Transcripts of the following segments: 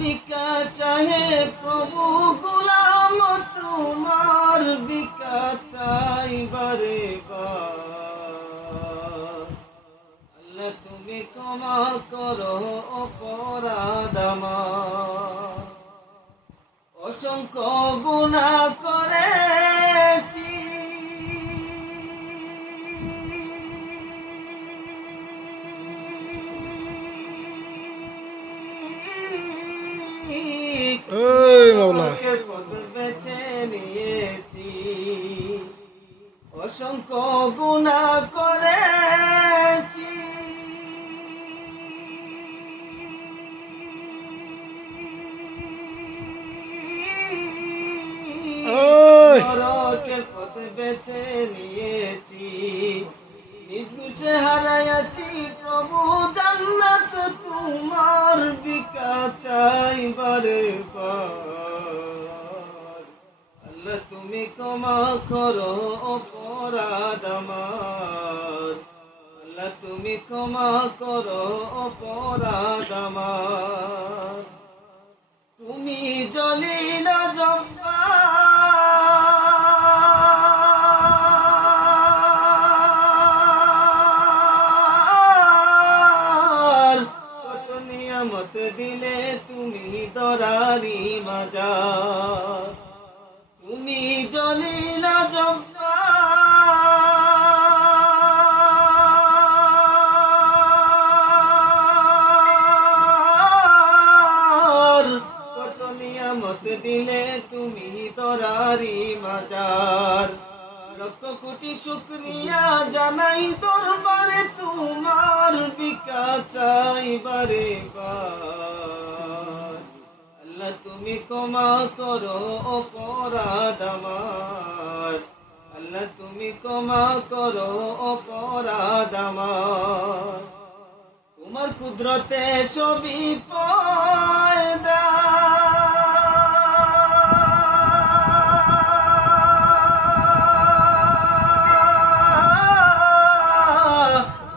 ভিক্ষা চাহে প্রভু গোলাম তোমার ভিক্ষা চাই বারে বার। আল্লাহ তুমি ক্ষমা করো অপরাধ আমার, অসংখ্য গুনাহ করেছি এই মাওলা, পথ বেছে নিয়েছি, অসংখ্য গুনাহ করেছি। ওই নরকের পথ বেছে নিয়েছি, নির্দোষে হারাইয়াছি প্রভু জান্নাত তোমার ভিক্ষা চাই বারে বার। আল্লাহ তুমি ক্ষমা করো অপরাধ আমার, আল্লাহ তুমি ক্ষমা করো অপরাধ আমার। তুমি জলিল জব্বার, কত নিয়ামত দিলে তুমি দরারি মাজার। তুমি জলিল জব্বার, কত নিয়ামত দিলে তুমি দরারি মাজার। লক্ষ কোটি শুকরিয়া জানাই দরবারে তোমার ভিক্ষা চাই বারে বার। আল্লাহ তুমি ক্ষমা করো অপরাধ আমার, আল্লাহ তুমি ক্ষমা করো অপরাধ আমার। তোমার কুদরতে সবই পয়দা,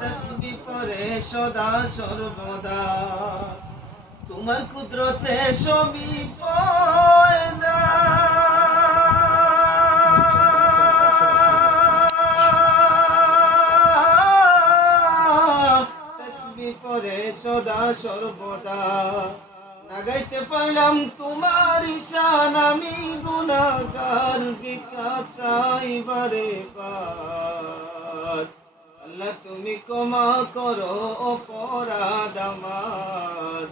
তসবিহ পড়ে সদা সর্বদা, তোমার কুদরতে সবই পয়দা। তসবিহ পড়ে সদা সর্বদা, না গাইতে পারলাম তোমার ঈশান আমি গুনাহগার ভিক্ষা চাই বারে বার। আল্লাহ তুমি ক্ষমা করো অপরাধ আমার,